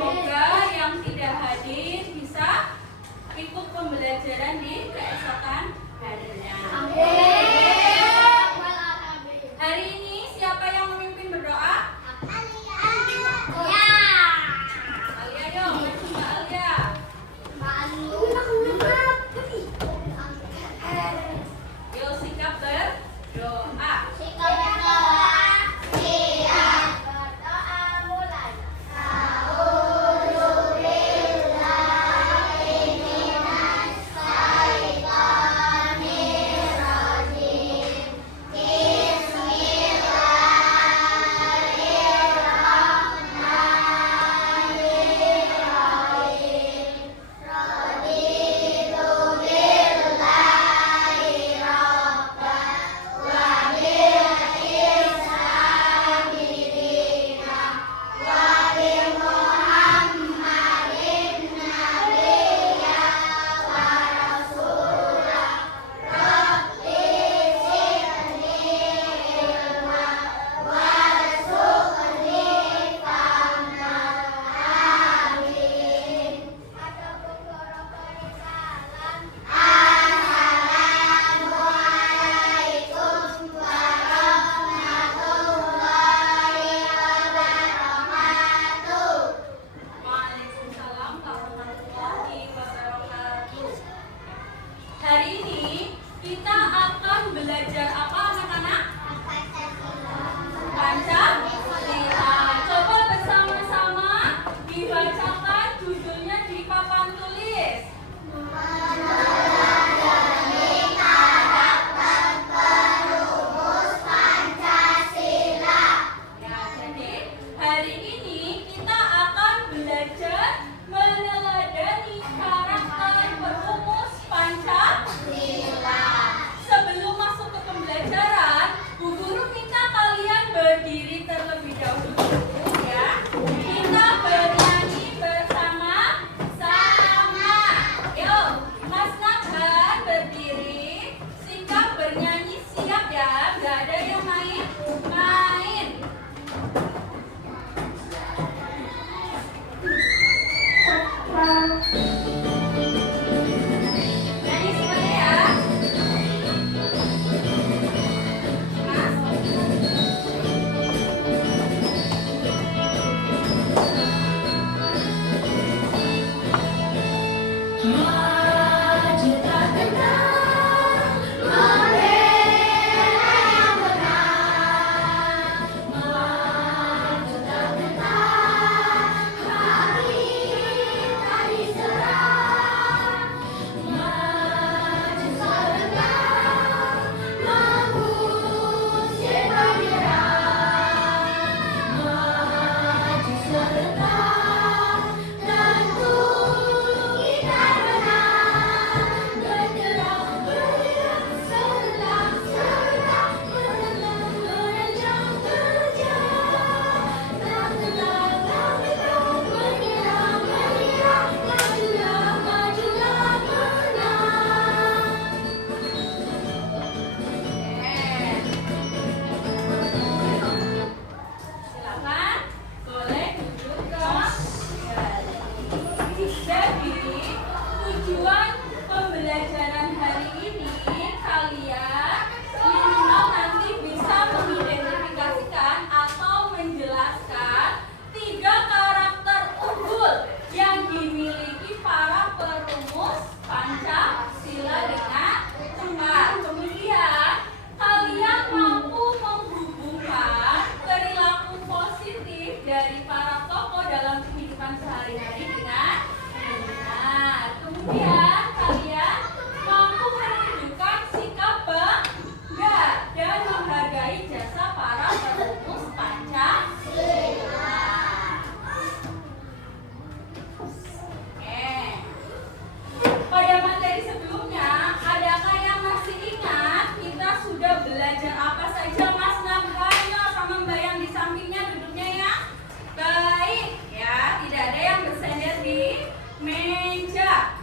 Semoga yang tidak hadir bisa ikut pembelajaran di keesokan harinya. Hari ini siapa yang memimpin berdoa? Alia, ayo, maju Mbak Alia. Yuk sikap berdoa. Hari ini kita akan belajar apa anak-anak? Pancasila. Coba bersama-sama dibacakan judulnya di papan tulis. Ya, jadi hari ini kita akan belajar meneladani karakter perumus Pancasila. Sebelum masuk ke pembelajaran, Bu Guru minta kalian berdiri terlebih dahulu ya. Kita bernyanyi bersama-sama. Yuk, Mas Nabhan berdiri, sikap bernyanyi siap ya. Gak ada yang main-main. Nyanyi semuanya ya. Mas. Maju tak kenal, membela yang benar. Maju tak kenal, hari tak diserah. Maju serentak, mengusir bendera. Maju serentak, tentu kita menang. Bergerak bergerak serentak serentak, menentang menerjang terjang. Tak kenal tak kenal, bergerak bergerak, majulah majulah menang. Silakan, boleh duduk kembali. Jadi, tujuan pembelajaran hari ini kalian minimal nanti bisa mengidentifikasikan atau menjelaskan 3 karakter unggul yang dimiliki para perumus Pancasila dengan cepat. Kemudian kalian mampu menghubungkan perilaku positif dari para tokoh dalam kehidupan sehari-hari dengan benar. Kemudian kalian mampu menunjukkan sikap bangga dan menghargai jasa para perumus Pancasila. Pada materi sebelumnya, adakah yang masih ingat kita sudah belajar apa saja? Mas Nabhan sama Mbak yang di sampingnya duduknya ya. Baik, ya, tidak ada yang bersender di meja.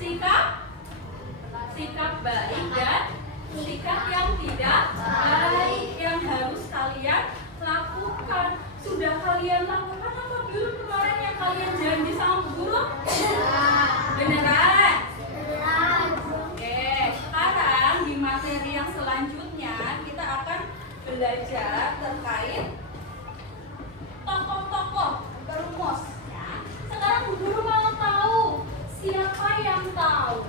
sikap baik dan sikap yang tidak baik yang harus kalian lakukan. Sudah kalian lakukan apa belum kemarin yang kalian janji sama guru? Beneran? Oke, sekarang di materi yang selanjutnya kita akan belajar terkait tokoh-tokoh perumus ya. Sekarang Bu Guru mau tahu siapa yang tahu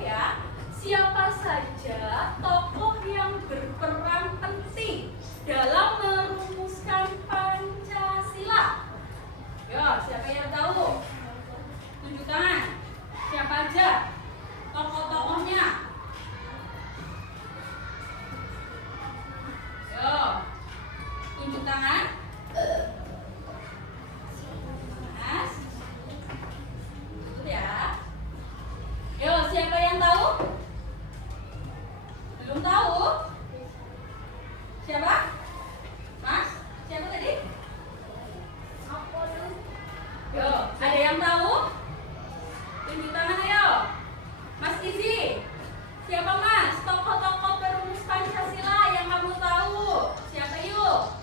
ya, siapa saja tokoh yang berperan penting dalam merumuskan Pancasila. Yo, siapa yang tahu? Tunjuk tangan. Siapa aja tokoh-tokohnya? Yo, tunjuk tangan. Mas, ikut ya. Yo, siapa yang tahu? Belum tahu? Siapa? Mas, siapa tadi? Yo, ada yang tahu? Tunjuk tangan ayo. Mas Izi, siapa Mas? Tokoh-tokoh perumus Pancasila yang kamu tahu? Siapa yuk?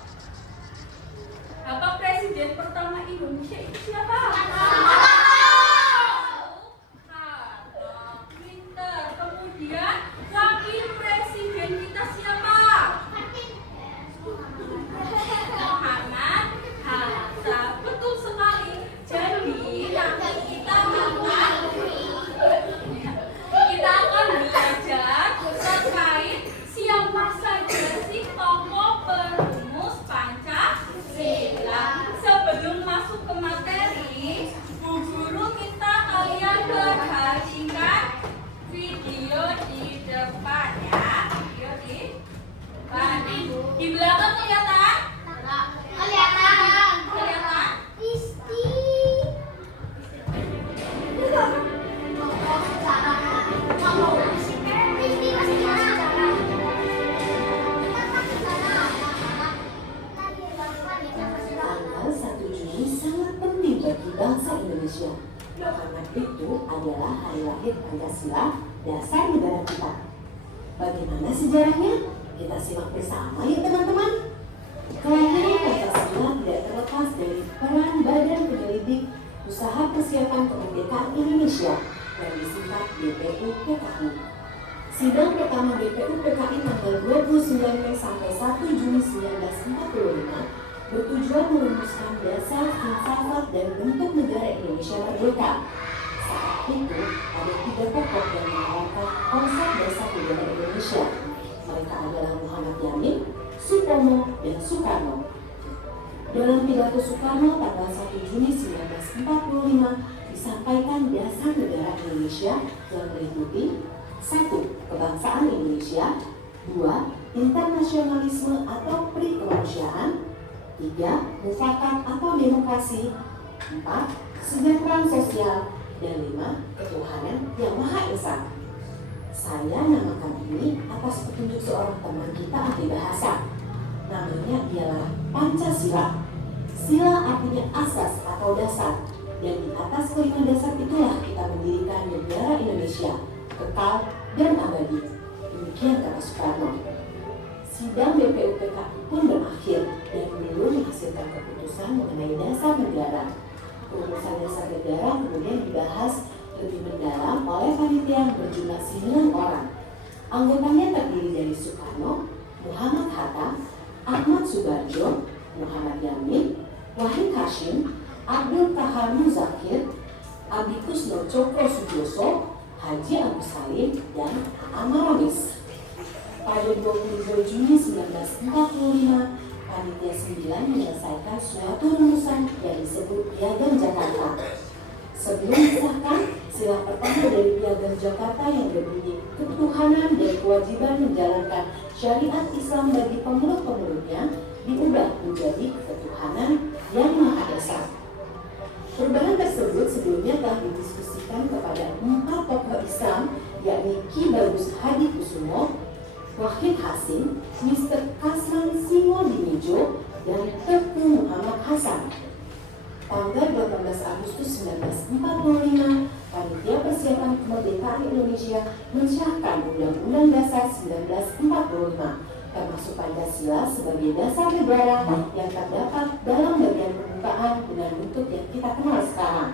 Bapak Presiden pertama Indonesia itu siapa? Pinter. Kemudian wakil presiden kita siapa? Muhammad Hatta. Betul sekali. Jadi nanti kita akan belajar terkait siapa saja sih tokoh perumus Pancasila. Sebelum masuk ke materi, Bu Guru minta kalian perhatikan video di depan ya. Video di depan. Di belakang kelihatan? Kelihatan? Tanggal 1 Juni sangat penting bagi bangsa Indonesia. Karena itu adalah hari lahir Pancasila, dasar negara kita. Bagaimana sejarahnya? Kita simak bersama ya teman-teman. Kelahiran Pancasila tidak terlepas dari peran Badan Penyelidik Usaha Persiapan Kemerdekaan Indonesia yang disingkat BPUPKI. Sidang pertama BPUPKI tanggal 29 Mei sampai 1 Juni 1945 bertujuan merumuskan dasar, filsafat, dan bentuk negara Indonesia merdeka. Saat itu ada 3 tokoh yang menawarkan konsep dasar negara Indonesia. Mereka adalah Muhammad Yamin, Sutomo, dan Soekarno. Dalam pidato Soekarno tanggal 1 Juni 1945 disampaikan dasar negara Indonesia yang meliputi 1. Kebangsaan Indonesia, 2. Internasionalisme atau perikemanusiaan, 3. Mufakat atau demokrasi, 4. Kesejahteraan sosial, dan 5. Ketuhanan yang Maha Esa. Saya namakan ini atas petunjuk seorang teman kita ahli bahasa. Namanya ialah Pancasila. Sila artinya asas atau dasar, dan di atas kelima dasar itulah kita mendirikan negara Indonesia, kekal dan abadi. Demikian kata Soekarno. Sidang BPUPKI pun berakhir dan belum menghasilkan keputusan mengenai dasar negara. Perumusan dasar negara kemudian dibahas lebih mendalam oleh panitia yang berjumlah 9 orang. Anggotanya terdiri dari Soekarno, Muhammad Hatta, Ahmad Subarjo, Muhammad Yamin, Wahid Hashim, Abdul Kahar Muzakir, Abikus Nur Cokro Sudioso, Haji Agus Salim, dan Amaramis. Pada 22 Juni 1945, Panitia 9 menyelesaikan suatu rumusan yang disebut Piagam Jakarta. Sebelum disahkan, sila pertama dari Piagam Jakarta yang berbunyi ketuhanan dan kewajiban menjalankan syariat Islam bagi pemeluk-pemeluknya diubah menjadi ketuhanan yang Maha Esa. Perubahan tersebut sebelumnya telah didiskusikan kepada 4 tokoh Islam, yakni Ki Bagus Hadi Kusumo, Wahid Hasim, Mr. Kasman Singodimijo, dan Teguh Muhammad Hasan. Tanggal 18 Agustus 1945, Panitia Persiapan Kemerdekaan Republik Indonesia mensahkan Undang-Undang Dasar 1945, termasuk Pancasila sebagai dasar negara yang terdapat dalam bagian pembukaan dengan bentuk yang kita kenal sekarang.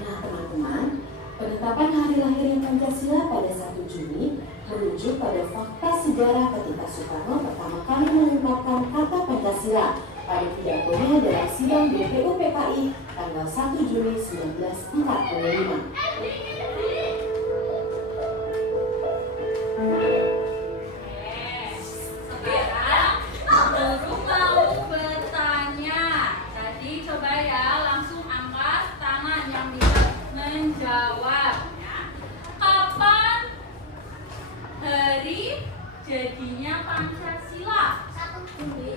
Nah teman-teman, penetapan hari lahirnya Pancasila pada 1 Juni merujuk pada fakta sejarah ketika Soekarno pertama kali mengungkapkan kata Pancasila pada pidatonya dalam sidang BPUPKI tanggal 1 Juni 1945. Sekarang guru mau bertanya. Tadi coba ya langsung angkat tangan yang bisa menjawab. Kapan hari jadinya Pancasila? 1 Juni.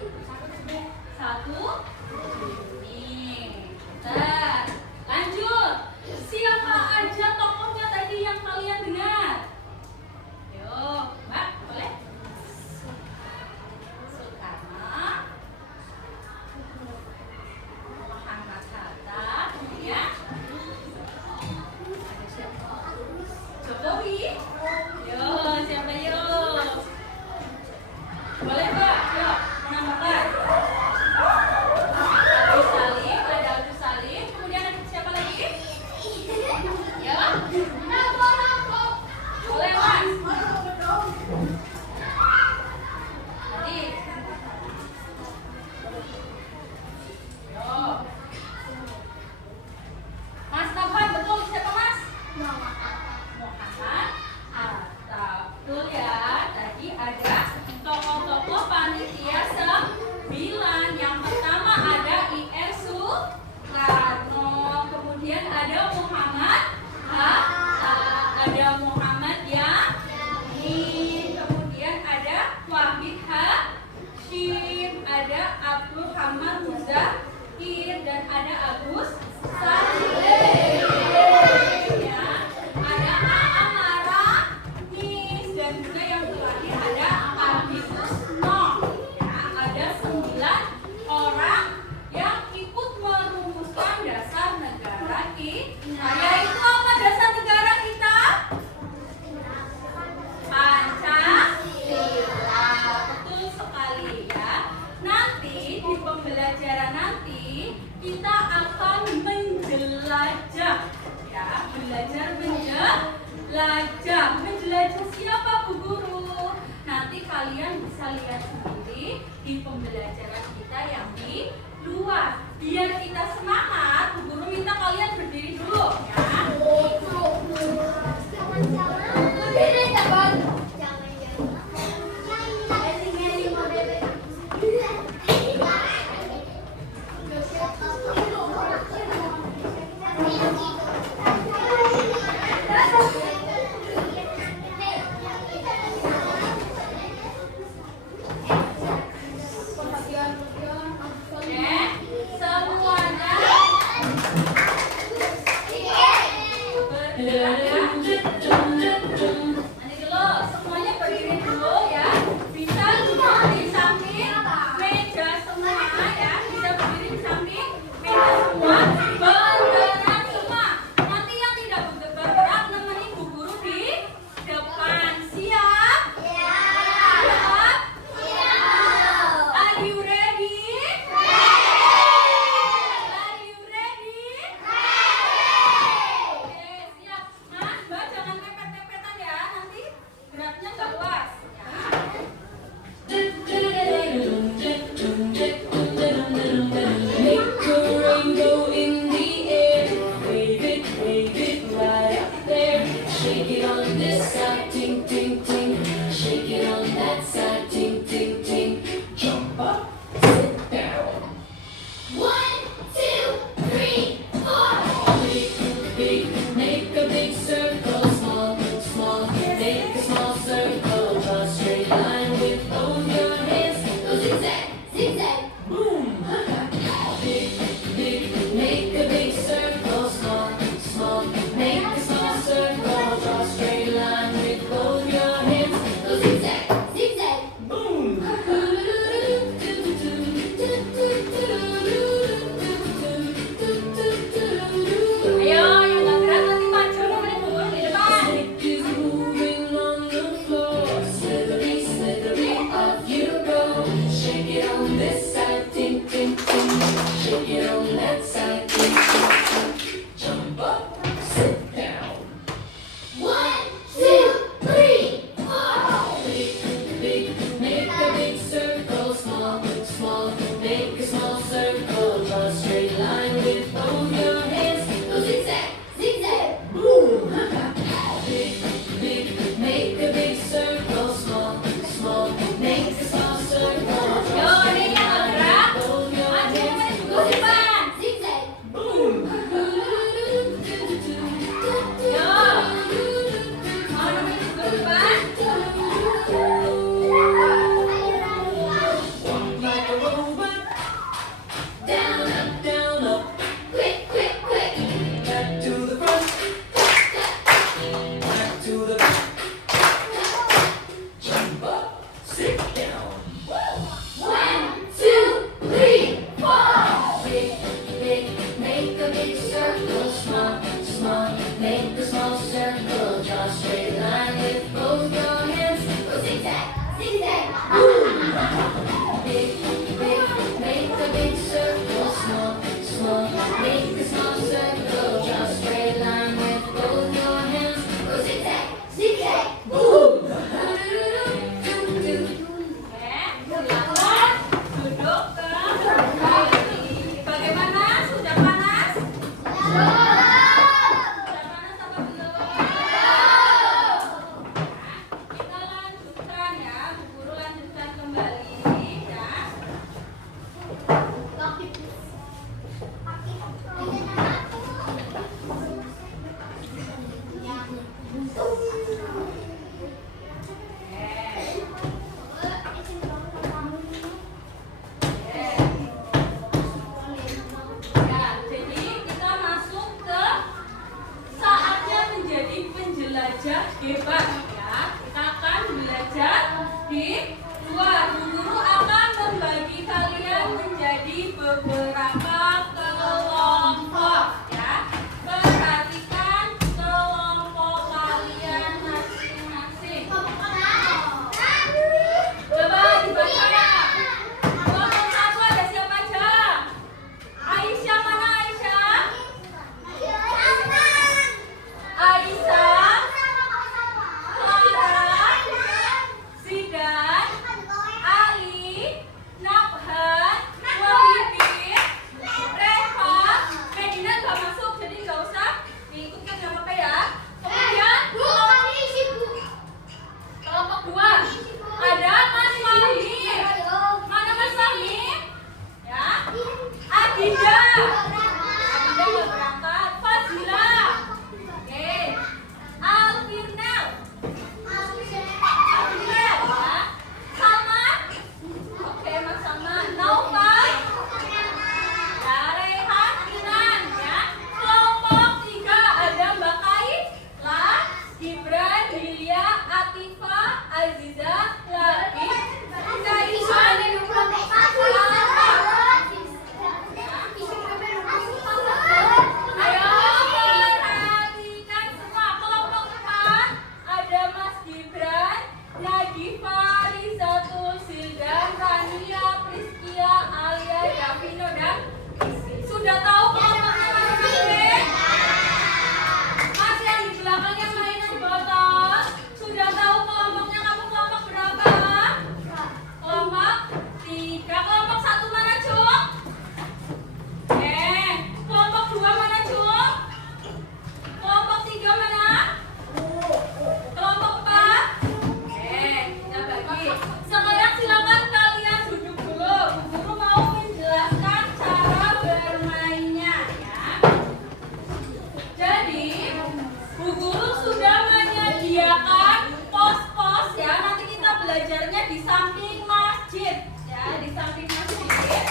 Lanjut. Siapa aja tokohnya tadi yang kalian dengar? Yuk, Mbak, boleh? Soekarno, Muhammad Hatta, kemudian Jokowi. Yuk, siapa yuk? Boleh Mbak, yuk menambahkan. Abdus Salim, kemudian ada siapa lagi? Ya, boleh Mas. Tadi. Yuk. Mas Taufan, betul siapa Mas? Muhammad Hatta. Betul ya. Tadi ada tokoh-tokoh panitia 9. Yang pertama ada I.R. Soekarno, kemudian ada Muhammad Hatta, ada Muhammad Yamin, kemudian ada Wahid Hasyim, ada Abdul Hamid Muzakir, dan ada Agus Salim. Ya, ada Amaranis, dan juga yang terakhir ada Adi Kusno. Ya, ada 9 orang yang ikut merumuskan dasar negara kita. Yaitu apa dasar negara kita? Pancasila. Betul sekali ya. Nanti di pembelajaran nanti kita akan menjelajah ya, belajar menjelajah. Menjelajah siapa Bu Guru? Nanti kalian bisa lihat sendiri di pembelajaran kita yang di luar. Biar kita semangat, Bu Guru minta kalian berdiri dulu ya. Geraknya nggak luas. circle, draw a straight line with both your hands. Go zigzag, zigzag. Big, big, make a big circle. Small, small, make a small circle. Draw a straight line with both your hands. Go zigzag, zigzag. Boom. Silakan duduk kembali. Bagaimana? Sudah panas? Sudah panas apa belum? Kita lanjutkan ya, Bu Guru lanjutkan kembali ya. Ya, jadi kita masuk ke saatnya menjadi penjelajah hebat ya. Kita akan belajar di luar. Bu Guru akan membagi kalian menjadi beberapa kelompok ya. Perhatikan kelompok kalian masing-masing. Coba dibaca. Kelompok satu ada siapa aja? Aisyah, mana Aisyah? Aisyah, Clara, Zidan, Ali, Nabhan, Wahidin, Reva, Medina nggak masuk, jadi nggak usah diikutkan nggak apa-apa ya. Kemudian kelompok dua ada Mas Fahmi. Mana Mas Fahmi? Ya. Adinda. Adinda nggak berangkat. Fazila. Oke. Alfirnel. Alfirnel ya. Salman. Oke, Mas Salman. Naufal. Ya, Rehan, Inan ya. Kelompok tiga ada Mbak Kaila, Gibran, Dilia, Atifa, Aziza, Labib, Kaisan, Ayo perhatikan semua. Kelompok empat ada Mas Gibran, Nadifa, Rizatul, Sildan, Rania, Priskia, Alia, Davino dan sudah tahu kelompoknya masing-masing? Mas yang di belakangnya mainan botol, sudah tahu kelompoknya? Kamu kelompok berapa? Kelompok tiga. Kelompok satu mana, Cung? Kelompok dua mana, Cung? Kelompok tiga mana? Kelompok empat? Kita bagi. Sekarang silakan kalian duduk dulu. Bu Guru mau menjelaskan cara bermainnya ya. Jadi, Bu Guru sudah menyediakan pos-pos ya. Nanti kita belajarnya di samping masjid ya, di samping masjid.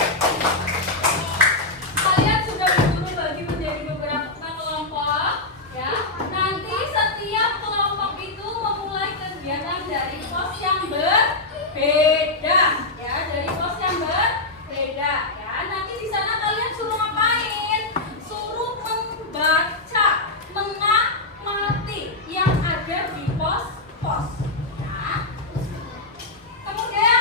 Kalian sudah Bu Guru bagi menjadi beberapa kelompok ya. Nanti setiap kelompok itu memulai kegiatan dari pos yang berbeda ya, dari pos yang berbeda ya. Nanti di sana kalian suruh ngapain? Suruh membaca, mengamati yang ada di pos-pos ya. Kemudian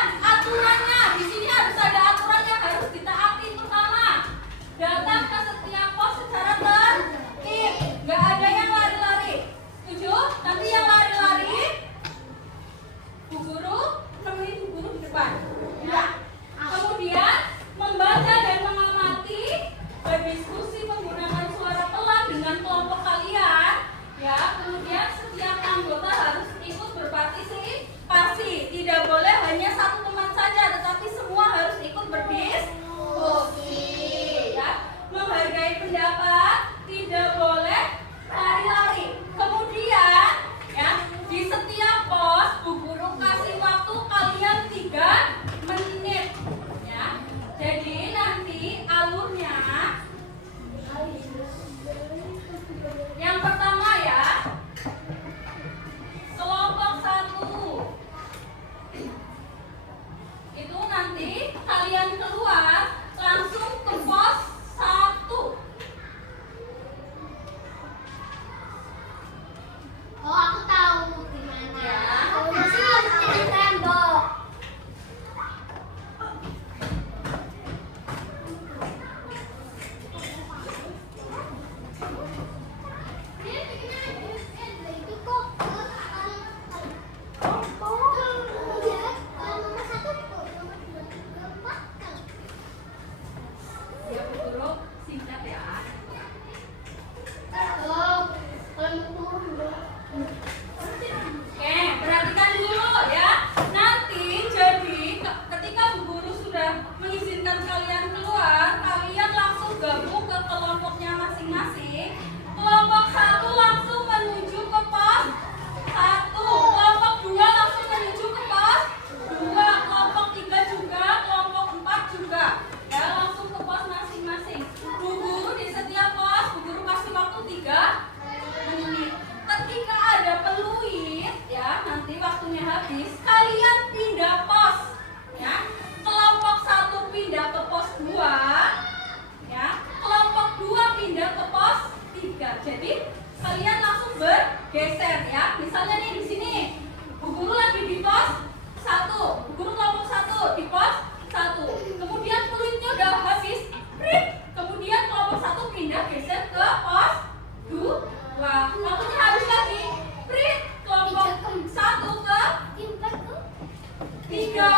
geser ya. Misalnya nih di sini, Bu Guru lagi di pos 1, Bu Guru kelompok 1 di pos 1. Kemudian fluidnya udah habis, prit. Kemudian kelompok 1 pindah geser ke pos 2. Waktunya habis lagi, prit. Kelompok 1 ke 3,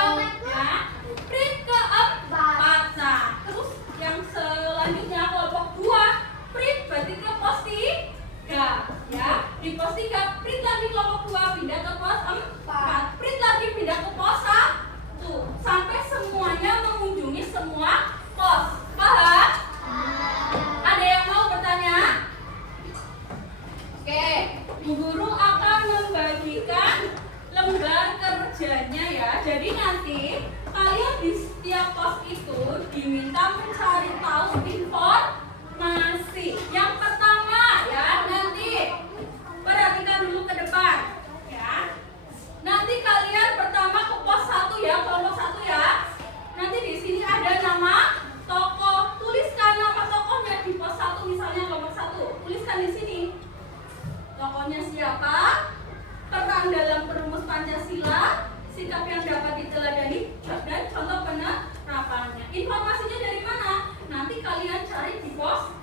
ya. Prit ke 4. Nah, terus yang selanjutnya kelompok 2, prit berarti ke pos 3, ya. Di pos 3, print lagi kelompok 2 pindah ke pos 4, print lagi pindah ke pos 1, sampai semuanya mengunjungi semua pos. Paham? Ada yang mau bertanya? Oke, Bu Guru akan membagikan lembar kerjanya ya. Jadi nanti kalian di setiap pos itu diminta mencari tahu informasi. Yang pertama ya, nanti perhatikan dulu ke depan ya. Nanti kalian pertama ke pos 1 ya, kelompok 1 ya. Nanti di sini ada nama tokoh. Tuliskan nama tokohnya di pos 1, misalnya kelompok 1. Tuliskan di sini. Tokohnya siapa? Peran dalam perumus Pancasila, sikap yang dapat diteladani, dan contoh penerapannya. Informasinya dari mana? Nanti kalian cari di pos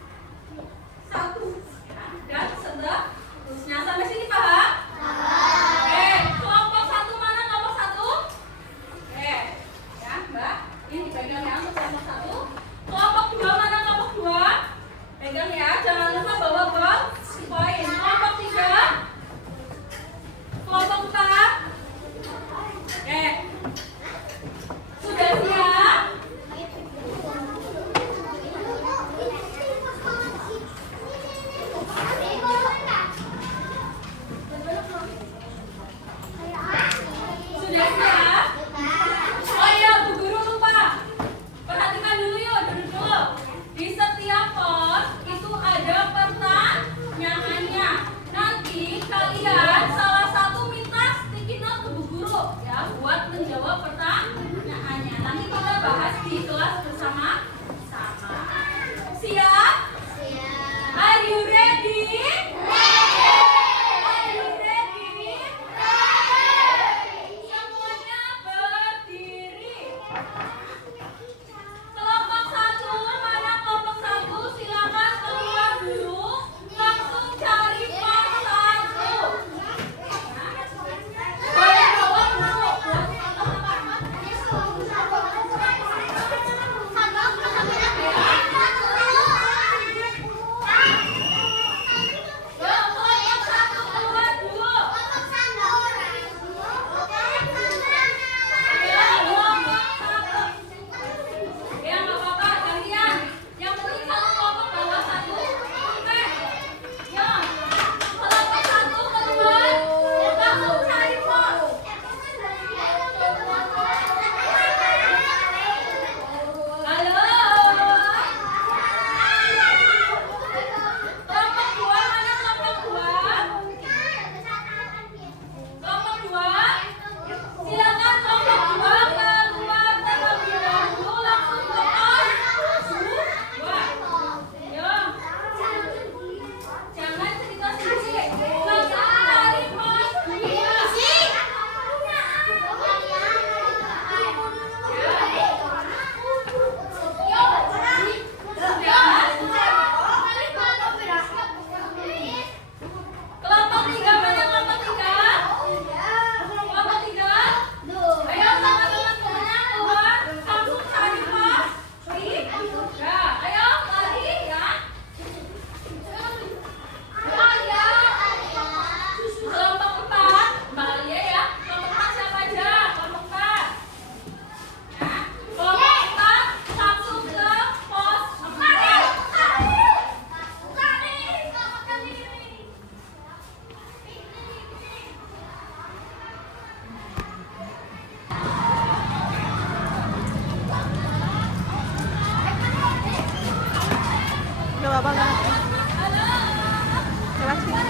1 ya. Dan seterusnya. Sampai sini paham? Oke, kelompok 1 mana kelompok 1? Oke, ya Mbak, ini dipegang ya untuk kelompok 1. Kelompok 2 mana kelompok 2? Pegang ya, jangan lupa bawa ball poin. Kelompok 3, kelompok 4. Oke, sudah siap? Sudah siap? Oh iya, Bu Guru lupa. Perhatikan dulu yuk, duduk dulu. Di setiap pos itu ada pertanyaannya. Nanti kalian salah satu minta sticky note ke Bu Guru ya buat menjawab pertanyaannya. Nanti kita bahas di kelas bersama-sama. Siap? Are you ready? Are you ready? Semuanya berdiri. Kelompok 1, mana kelompok 1? Silakan keluar dulu. Langsung cari pos 1. Boleh bawa dulu. Kelompok 1 keluar dulu. Ya, nggak apa-apa, gantian. Yang penting satu kelompok bawa 1. Ya, kelompok 1 keluar, langsung cari pos. Halo. Kelompok 2 mana kelompok 2? Kelompok 2, silakan kelompok 2 keluar terlebih dahulu langsung ke pos 2. Yo, jangan cerita sendiri, langsung cari pos 2. Kelompok 3 mana kelompok 3? Kelompok 3, ayo sama-sama semuanya keluar, langsung cari pos 3. Ayo lari ya. Kelompok 4, Mbak Alia ya. Kelompok 4 siapa aja? Kelompok 4. Ya. Kelompok 4 langsung ke pos 4. Gak apa-apa, gak apa-apa. Lewat sini.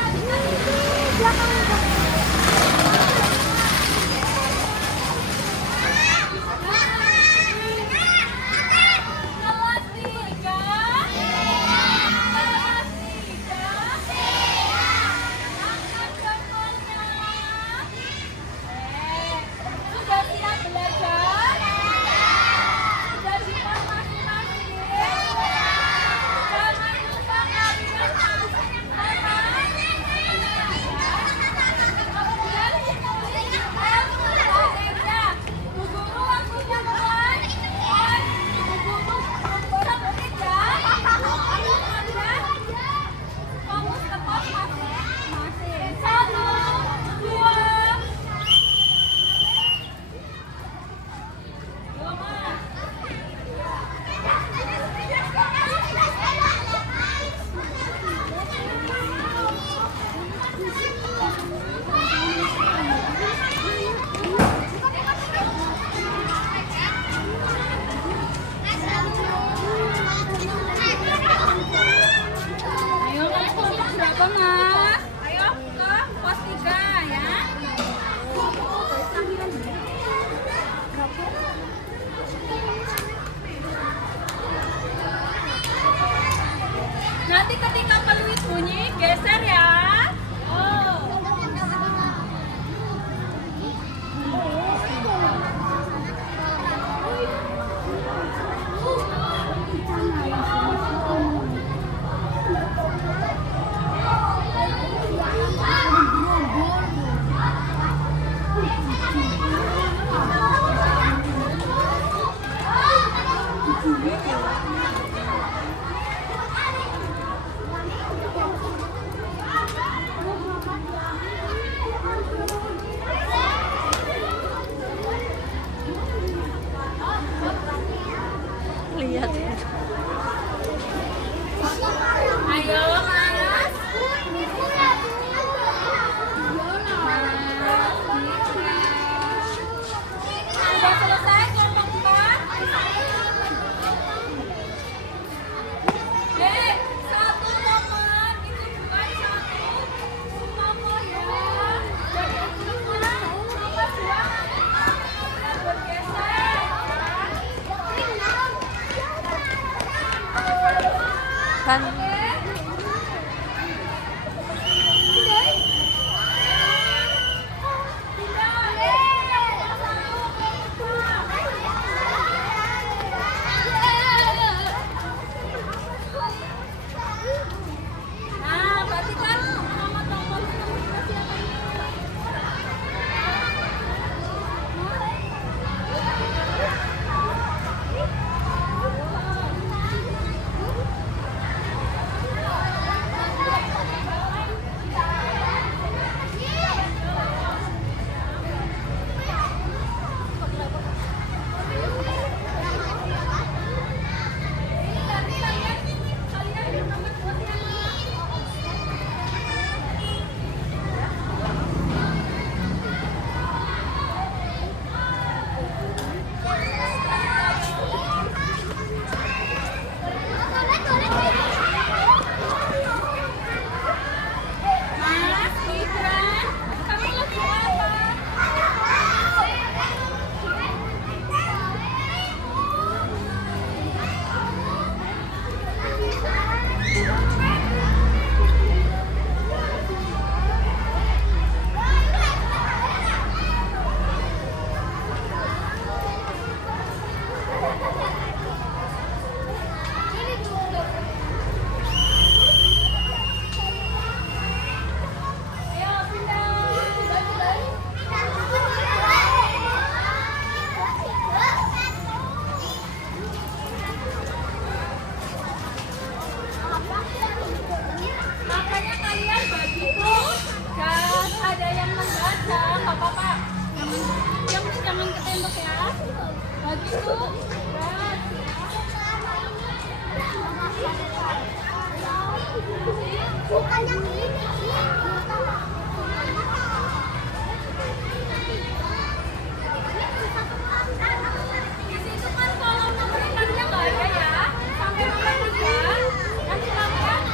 Kan Nah, perhatikan sama tombolnya nomor kita siapa ini? Kalian nomor buat yang Mas Gibran, kamu lagi apa? Ayo makanya kalian bagiku dan ada yang membaca, nggak apa-apa. Jangan ke tembok ya. Bagiku dan Bukan yang ini. di situ kan kolom nomor ikannya nggak ada ya. Sampai nomor 3. Nanti kalian mana?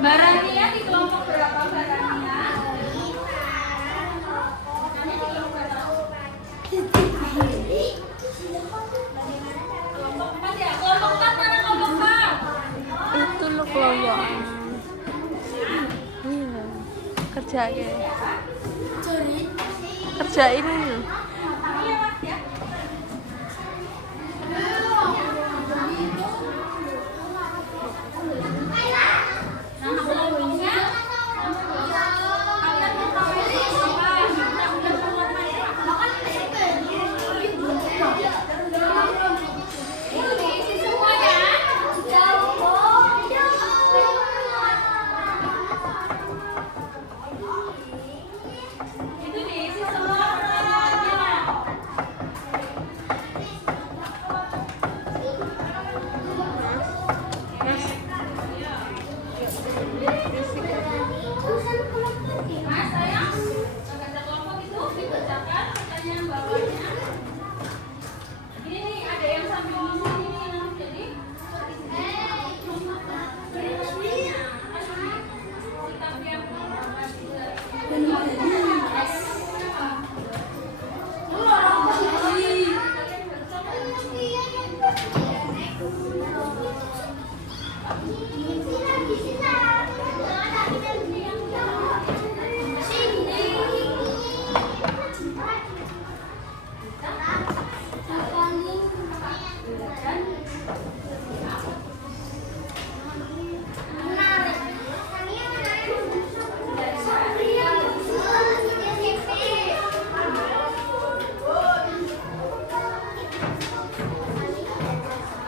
Mbak Rania di kelompok berapa Mbak Rania? Rania di kelompok berapa? Kelompok 4 ya? Kelompok 4 mana kelompok 4? Itu lo kelompok. Iya. Kerja kayak. Kerjain ini. Lewat ya. Nama kelompoknya kalian mau tahu apa? Udah keluar itu diisi semua ya. Itu diisi semua pertanyaannya. Mas, sayang, baca kelompok itu dibacakan pertanyaan bawahnya. Ini nih ada yang sambil ngomong ini nanti jadi. Kitab yang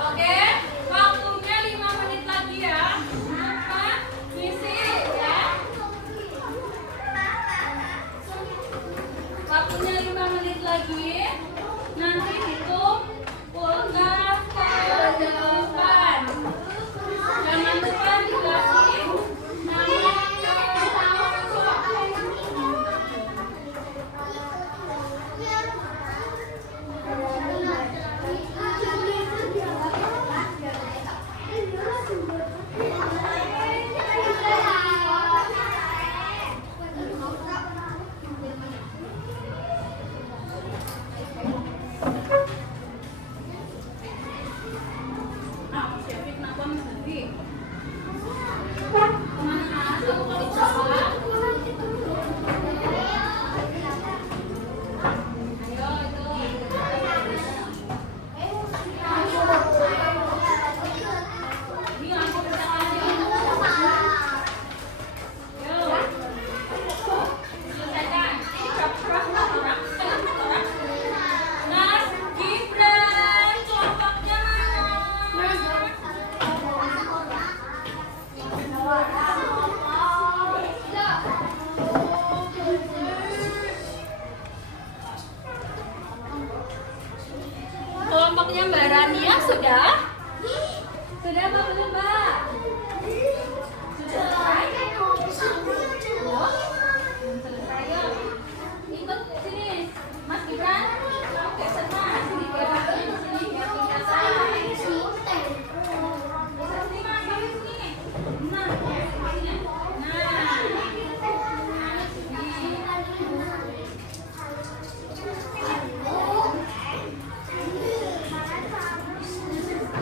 Oke, waktunya 5 menit lagi ya. Maka ngisi ya. Waktunya 5 menit lagi. Nanti hitung pulsa ke depan. Jangan lupa dikasih nama Mas Gibran, kelompoknya kelompoknya Mbak Rania sudah? Sudah apa belum Mbak? Sudah selesai? Belum selesai yuk. Ikut sini Mas Gibran. Oke, senang sini diapain sini biar kelihatan. Sini Mas, kami sini. Nah, sini. Nah. Ini.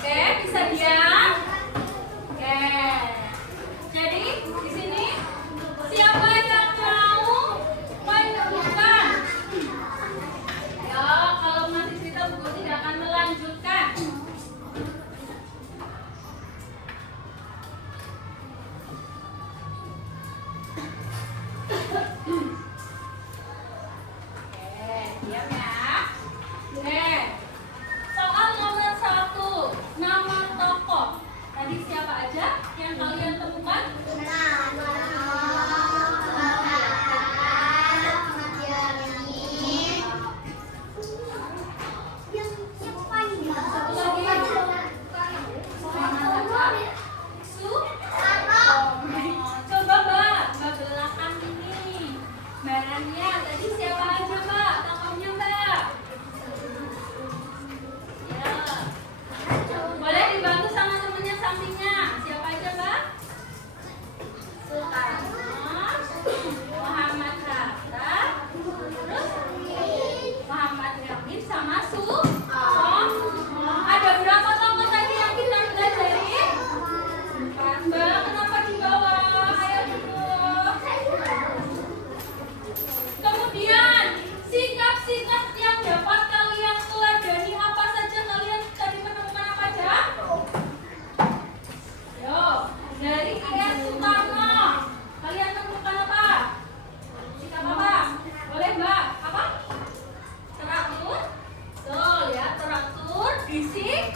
Oke, bisa diam? Oke. Jadi di sini siapa yang mau menemukan? Ya, kalau masih cerita buku tidak akan melanjutkan. Oke, diam ya. Oke. Soal nomor 1, nama tokoh. Tadi siapa aja yang kalian temukan? Satu lagi. Su? Coba Mbak belakang ini. Mbak Rania, tadi siapa aja Mbak? Tokohnya Mbak. Ya. Boleh dibantu sama temennya sampingnya. Siapa aja Mbak? Muhammad Hatta, terus Muhammad Yamin sama Su. Ada berapa tokoh tadi yang kita pelajari? 4 Mbak, kenapa di bawah? Ayo duduk. Kemudian sikap-sikap yang dapat kalian teladani apa saja? Kalian tadi menemukan apa aja? Yo, dari Kiai Sutarno, kalian temukan apa? Sikap apa? Boleh Mbak? Apa? Teratur? Betul ya, teratur, disiplin.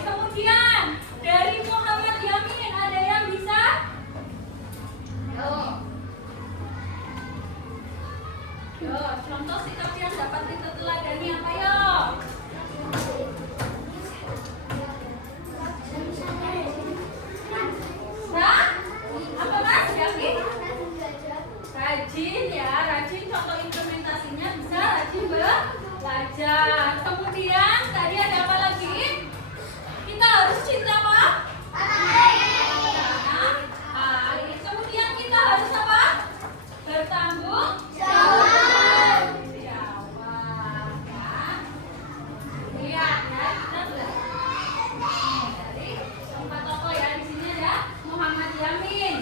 Kemudian dari Muhammad Yamin ada yang bisa? Yo. Yo, contoh sikap yang dapat kita teladani apa yo? Nah, apa Mas? Yakin? Rajin ya, rajin. Contoh implementasinya bisa rajin belajar. Kemudian tadi ada apa lagi? Kita harus cinta apa? Air. Kemudian kita harus apa? Bertanggung jawab. Jawab ya. Lihat ya, kita belajar dari 4 tokoh ya. Di sini ada Muhammad Yamin.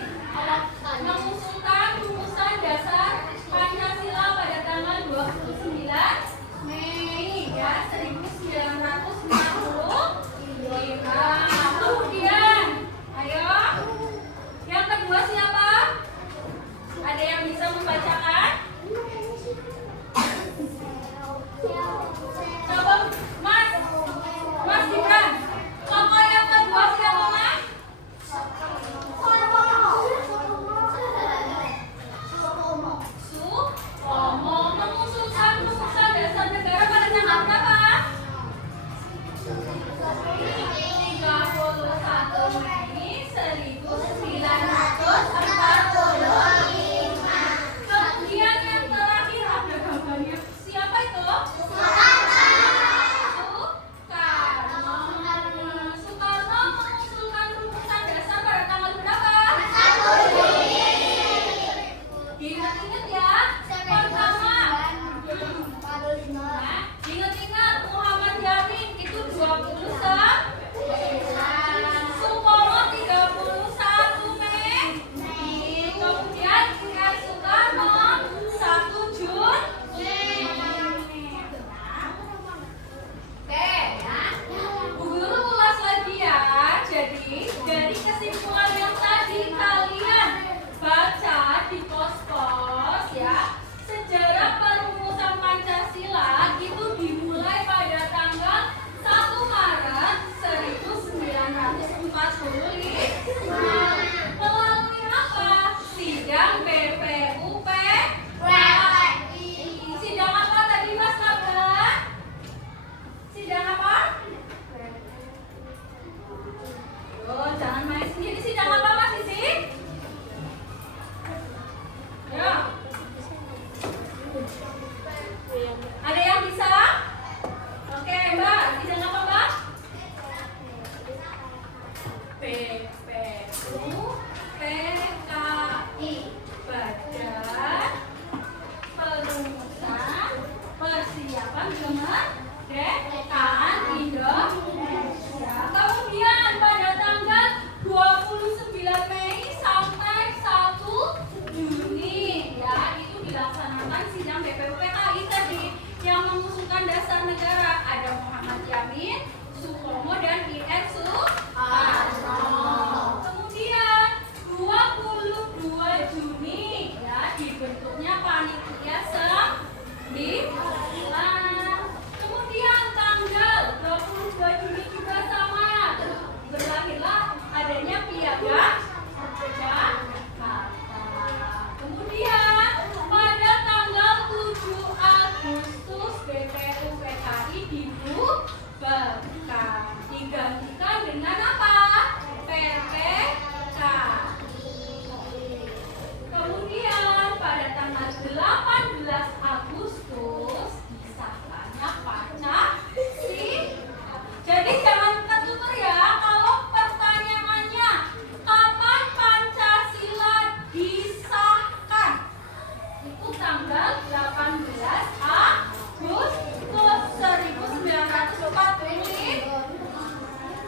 Mengusulkan rumusan dasar Pancasila pada tanggal 29 Mei ya 1945. Kemudian, ayo, yang kedua siapa? Ada yang bisa membacakan? Coba Mas Gibran. Tokoh yang kedua siapa Mas? Sutomo mengusulkan rumusan dasar negara pada tanggal berapa? 31 Mei 1945. Kemudian yang terakhir ada gambarnya. Siapa itu? Yamin, Sukomo, dan IN Suharno. Kemudian 22 Juni ya dibentuknya panitia sembilan. Kemudian tanggal 22 Juni juga sama berlahirlah adanya piagam Jakarta. Kemudian pada tanggal 7 Agustus BPU PKI dibubarkan, digantikan dengan apa? PPK. Kemudian pada tanggal 18 Agustus disahkannya Pancasila. Jadi jangan ketutur ya kalau pertanyaannya kapan Pancasila disahkan? Itu tanggal 18 Agustus 1945.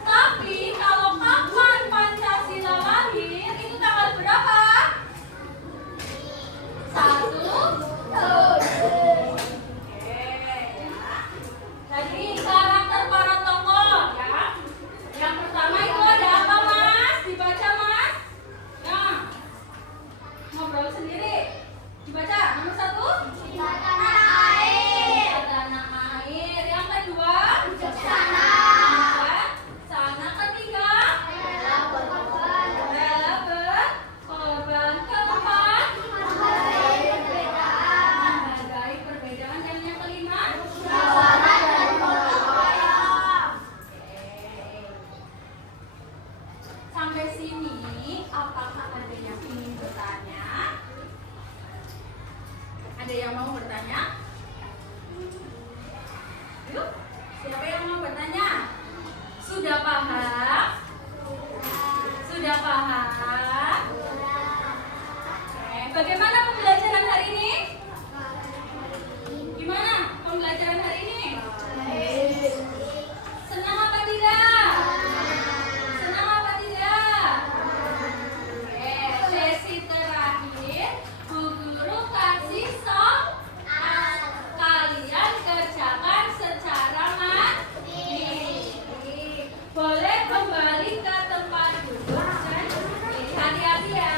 Tapi kalau kapan Pancasila lahir itu tanggal berapa? 1 Juli. Jadi karakter para tokoh ya. Yang pertama itu ada apa Mas? Dibaca Mas. Ya. Ngobrol sendiri. Dibaca nomor 1. Tanah air. Tanah air. Yang kedua. Bijaksana. Sana. Ketiga. Rela berkorban. Keempat. Menghargai perbedaan. Dan yang kelima. Musyawarah dan gotong royong. Sampai sini apakah ada yang ingin bertanya? Ada yang mau bertanya? Yuk, siapa yang mau bertanya? Sudah paham? Sudah paham? Oke, bagaimana pembelajaran hari ini? Gimana pembelajaran hari ini? Senang apa tidak? Senang apa tidak? Oke, sesi terakhir Bu Guru kasih soal. Kalian kerjakan secara mandiri. Boleh kembali ke tempat duduk dan hati-hati ya.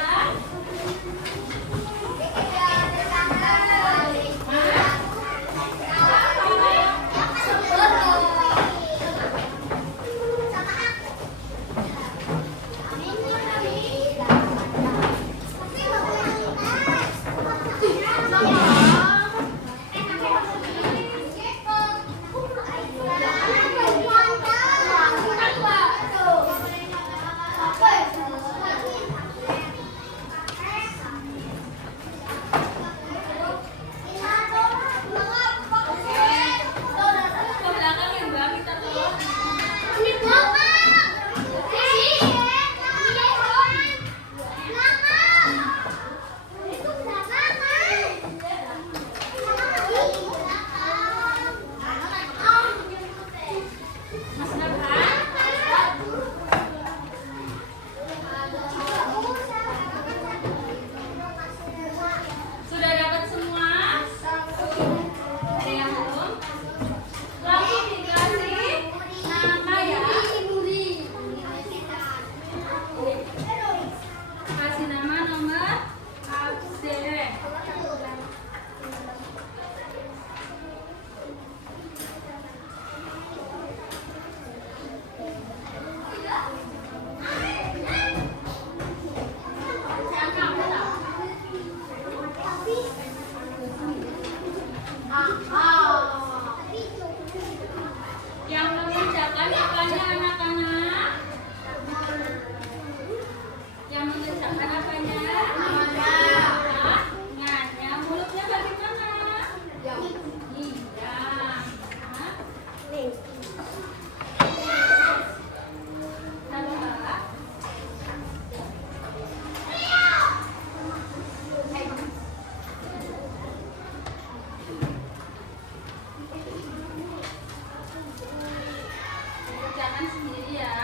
Ke belakang ya Mbak, kita tolong. Mas Nabhan? Sudah dapat semua? Ada yang belum? Langsung dikasih nama ya. Kasih nama nomor absen. Yang mengerjakan apanya anak-anak? Yang mengerjakan apanya? Tangannya. Mulutnya bagaimana? Iya. Hah? Sabar. Kerjakan sendiri ya.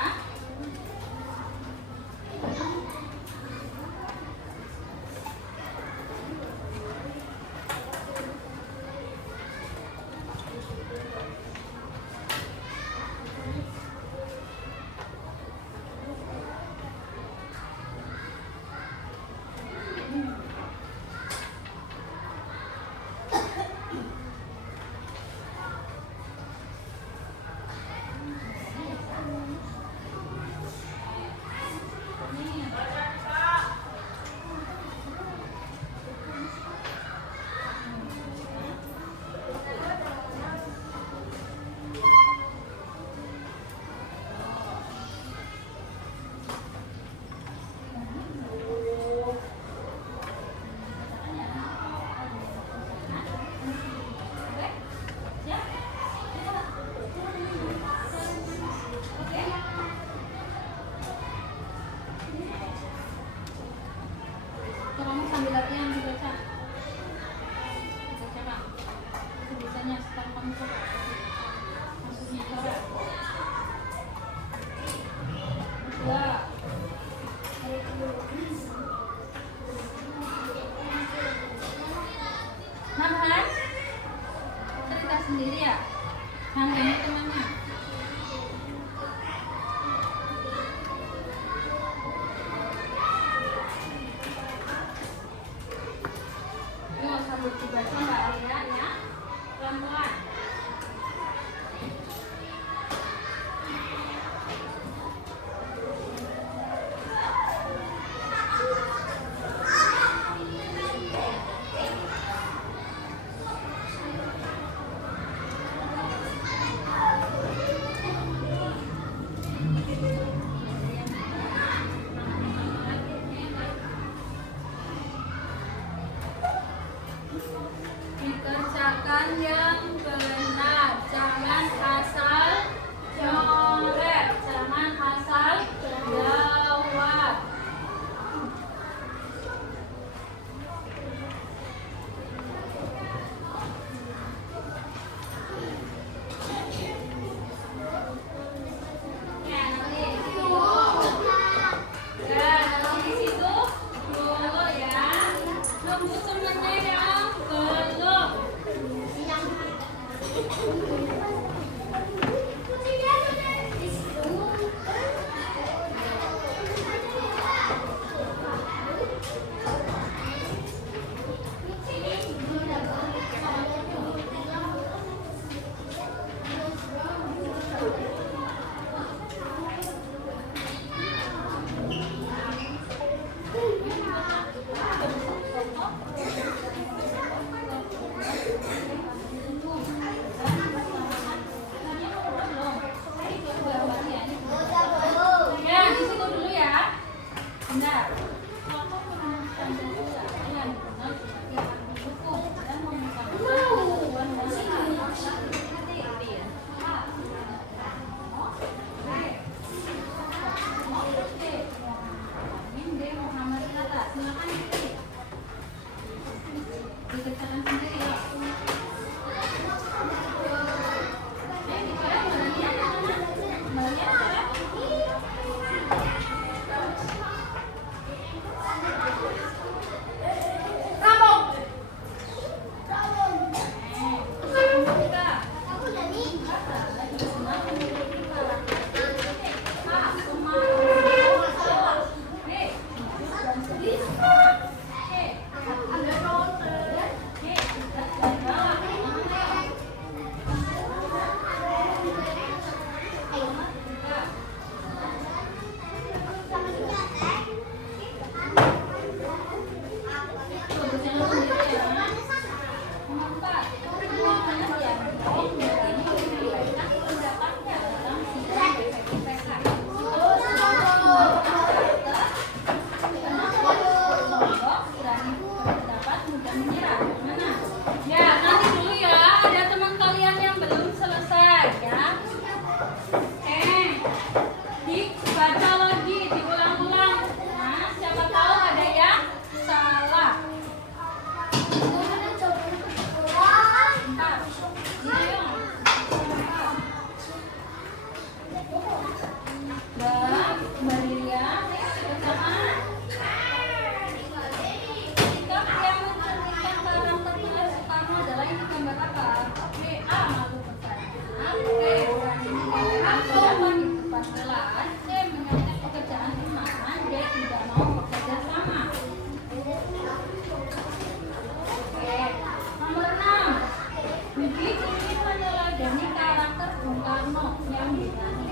mau nyambung